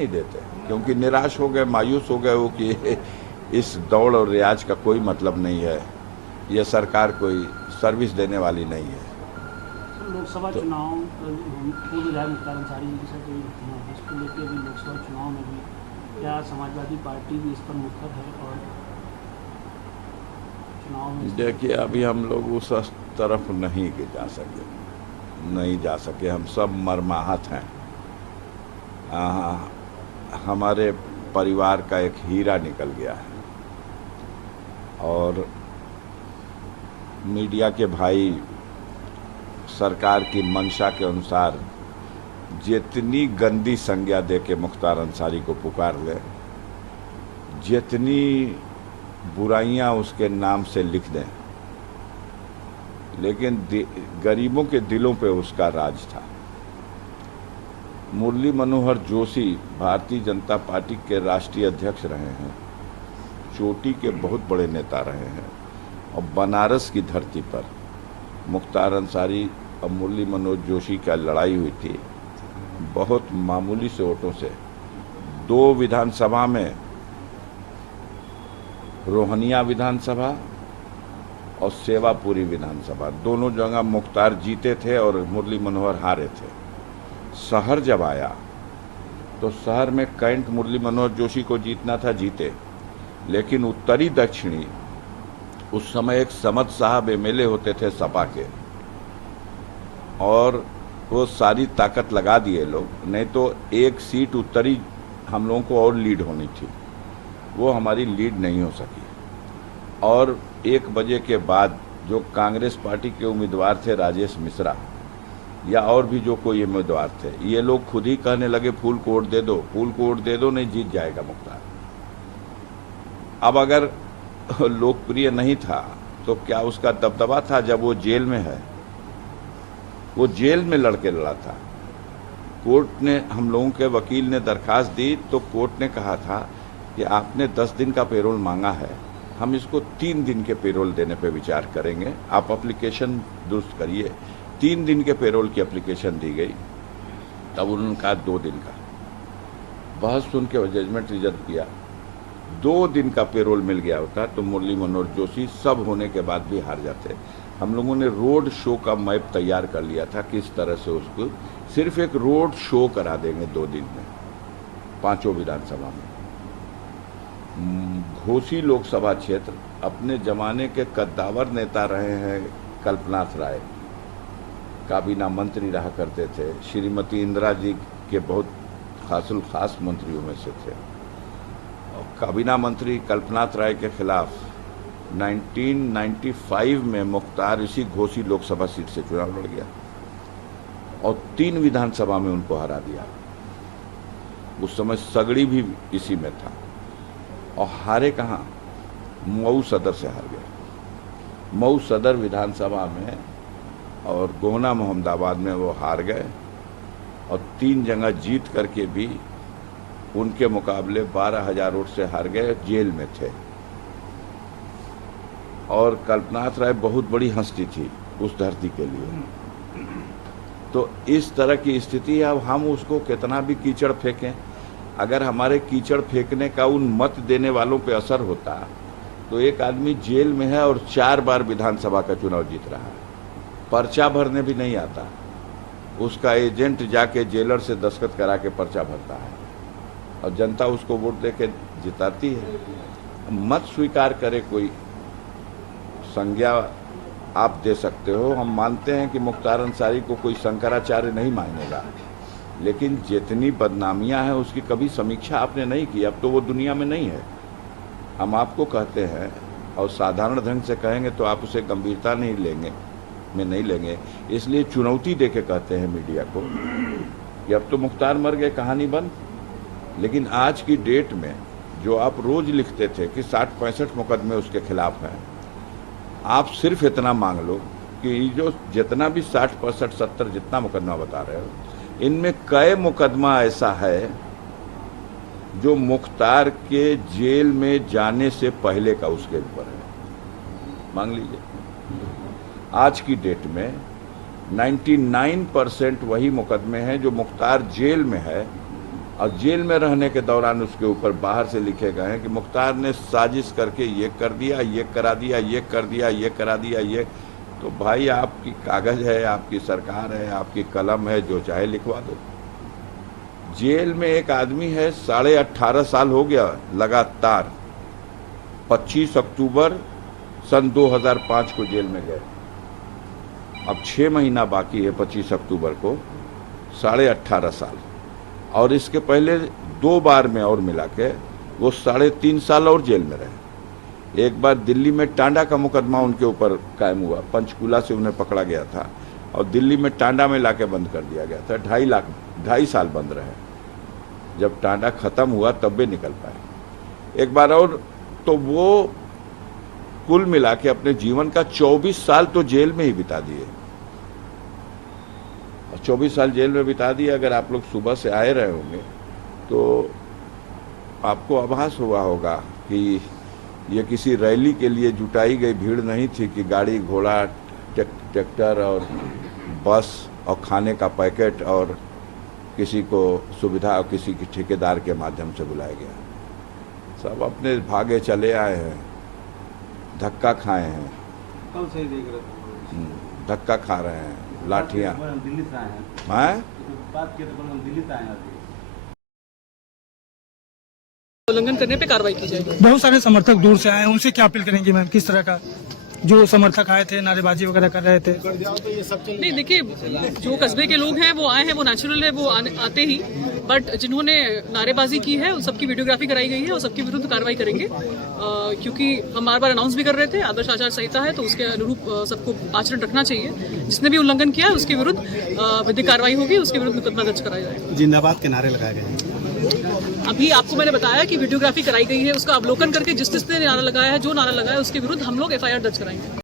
नहीं देते, क्योंकि निराश हो गए, मायूस हो गए वो कि इस दौड़ और रियाज का कोई मतलब नहीं है, यह सरकार कोई सर्विस देने वाली नहीं है। लोकसभा तो चुनाव पूर्व विधायक मुख्तार अंसारी जी के साथ हुई घटना है, इसको लेकर अभी लोकसभा चुनाव में भी क्या समाजवादी पार्टी भी इस पर मुखर है और चुनाव में इस तरह देखिए, अभी हम लोग उस तरफ नहीं जा सके, हम सब मर्माहत हैं। हमारे परिवार का एक हीरा निकल गया है और मीडिया के भाई सरकार की मंशा के अनुसार जितनी गंदी संज्ञा दे के मुख्तार अंसारी को पुकार ले, जितनी बुराइयां उसके नाम से लिख दें, लेकिन गरीबों के दिलों पे उसका राज था। मुरली मनोहर जोशी भारतीय जनता पार्टी के राष्ट्रीय अध्यक्ष रहे हैं, चोटी के बहुत बड़े नेता रहे हैं, और बनारस की धरती पर मुख्तार अंसारी और मुरली मनोहर जोशी का लड़ाई हुई थी, बहुत मामूली से वोटों से। 2 विधानसभा में, रोहनिया विधानसभा और सेवापुरी विधानसभा, दोनों जगह मुख्तार जीते थे और मुरली मनोहर हारे थे। शहर जब आया तो शहर में कैंट मुरली मनोहर जोशी को जीतना था, जीते, लेकिन उत्तरी दक्षिणी उस समय एक समद साहब एमएलए होते थे सपा के, और वो सारी ताकत लगा दिए लोग, नहीं तो एक सीट उत्तरी हम लोगों को और लीड होनी थी, वो हमारी लीड नहीं हो सकी। और 1 बजे के बाद जो कांग्रेस पार्टी के उम्मीदवार थे, राजेश मिश्रा या और भी जो कोई उम्मीदवार थे, ये लोग खुद ही कहने लगे फूल को वोट दे दो, फूल को वोट दे दो, नहीं जीत जाएगा मुख्तार। अब अगर लोकप्रिय नहीं था तो क्या उसका दबदबा था? जब वो जेल में है, वो जेल में लड़के लड़ा था, कोर्ट ने, हम लोगों के वकील ने दरखास्त दी तो कोर्ट ने कहा था कि आपने 10 दिन का पेरोल मांगा है, हम इसको 3 दिन के पेरोल देने पे विचार करेंगे, आप एप्लीकेशन दुरुस्त करिए। 3 दिन के पेरोल की एप्लीकेशन दी गई, तब उन्होंने कहा 2 दिन का। बहस सुन के जजमेंट रिजर्व किया, 2 दिन का पेरोल मिल गया होता तो मुरली मनोहर जोशी सब होने के बाद भी हार जाते। हम लोगों ने रोड शो का मैप तैयार कर लिया था, किस तरह से उसको सिर्फ एक रोड शो करा देंगे 2 दिन में 5 विधानसभा में। घोसी लोकसभा क्षेत्र, अपने जमाने के कद्दावर नेता रहे हैं कल्पनाथ राय, काबीना मंत्री रहा करते थे, श्रीमती इंदिरा जी के बहुत खास मंत्रियों में से थे। और काबीना मंत्री कल्पनाथ राय के खिलाफ 1995 में मुख्तार इसी घोसी लोकसभा सीट से चुनाव लड़ गया और 3 विधानसभा में उनको हरा दिया। उस समय सगड़ी भी इसी में था, और हारे कहाँ? मऊ सदर से हार गए, मऊ सदर विधानसभा में, और गोहना मोहम्मदाबाद में वो हार गए, और 3 जगह जीत करके भी उनके मुकाबले 12,000 वोट से हार गए, जेल में थे। और कल्पनाथ राय बहुत बड़ी हस्ती थी उस धरती के लिए। तो इस तरह की स्थिति है। अब हम उसको कितना भी कीचड़ फेंकें, अगर हमारे कीचड़ फेंकने का उन मत देने वालों पे असर होता तो एक आदमी जेल में है और 4 बार विधानसभा का चुनाव जीत रहा है, पर्चा भरने भी नहीं आता, उसका एजेंट जाके जेलर से दस्तखत करा के पर्चा भरता है और जनता उसको वोट दे के जिताती है। मत स्वीकार करे, कोई संज्ञा आप दे सकते हो, हम मानते हैं कि मुख्तार अंसारी को कोई शंकराचार्य नहीं मानेगा, लेकिन जितनी बदनामियां हैं उसकी कभी समीक्षा आपने नहीं की। अब तो वो दुनिया में नहीं है। हम आपको कहते हैं और साधारण ढंग से कहेंगे तो आप उसे गंभीरता नहीं लेंगे, इसलिए चुनौती दे के कहते हैं मीडिया को कि अब तो मुख्तार मर गए, कहानी बंद। लेकिन आज की डेट में जो आप रोज लिखते थे कि 60-65 मुकदमे उसके खिलाफ हैं, आप सिर्फ इतना मांग लो कि जो जितना भी 60-65-70 जितना मुकदमा बता रहे हो, इनमें कई मुकदमा ऐसा है जो मुख्तार के जेल में जाने से पहले का उसके ऊपर है, मांग लीजिए। आज की डेट में 99% वही मुकदमे हैं जो मुख्तार जेल में है और जेल में रहने के दौरान उसके ऊपर बाहर से लिखे गए हैं कि मुख्तार ने साजिश करके ये कर दिया, ये करा दिया, ये कर दिया, ये करा दिया, ये। तो भाई आपकी कागज है, आपकी सरकार है, आपकी कलम है, जो चाहे लिखवा दो। जेल में एक आदमी है 18.5 साल हो गया लगातार, 25 अक्टूबर सन 2005 को जेल में गए। अब 6 महीना बाकी है 25 अक्टूबर को, 18.5 साल। और इसके पहले 2 बार में और मिला के वो 3.5 साल और जेल में रहे। एक बार दिल्ली में टांडा का मुकदमा उनके ऊपर कायम हुआ, पंचकूला से उन्हें पकड़ा गया था और दिल्ली में टांडा में लाके बंद कर दिया गया था। 2.5 साल बंद रहे। जब टांडा खत्म हुआ तब भी निकल पाए। एक बार और, तो वो कुल मिला के अपने जीवन का 24 साल तो जेल में ही बिता दिए। 24 साल जेल में बिता दिए। अगर आप लोग सुबह से आए रहे होंगे तो आपको आभास हुआ होगा कि ये किसी रैली के लिए जुटाई गई भीड़ नहीं थी कि गाड़ी घोड़ा, ट्रैक्टर और बस और खाने का पैकेट और किसी को सुविधा और किसी के ठेकेदार के माध्यम से बुलाया गया। सब अपने भागे चले आए हैं, धक्का खाए हैं, कल से ही देख रहे थे, धक्का खा रहे हैं, लाठियां। दिल्ली से आए हैं, हैं? बात किए तो हम दिल्ली से आए हैं। उल्लंघन करने पे कार्रवाई की जाएगी। बहुत सारे समर्थक दूर से आए हैं, उनसे क्या अपील करेंगे मैम? किस तरह का जो समर्थक आए थे, नारेबाजी वगैरह कर रहे थे? नहीं, देखिए, जो कस्बे के लोग हैं वो आए हैं, वो नेचुरल है, वो आते ही। बट जिन्होंने नारेबाजी की है उन सबकी वीडियोग्राफी कराई गई है और सबके विरुद्ध कार्रवाई करेंगे, क्योंकि हम बार अनाउंस भी कर रहे थे आदर्श आचार संहिता है तो उसके अनुरूप सबको आचरण रखना चाहिए। जिसने भी उल्लंघन किया है उसके विरुद्ध विधिक कार्रवाई होगी, उसके विरुद्ध मुकदमा दर्ज कराया जाएगा। जिंदाबाद के नारे लगाए गए हैं। अभी आपको मैंने बताया कि वीडियोग्राफी कराई गई है, उसका अवलोकन करके जिस जिसने नारा लगाया है, जो नारा लगाया है, उसके विरुद्ध हम लोग FIR दर्ज कराएंगे।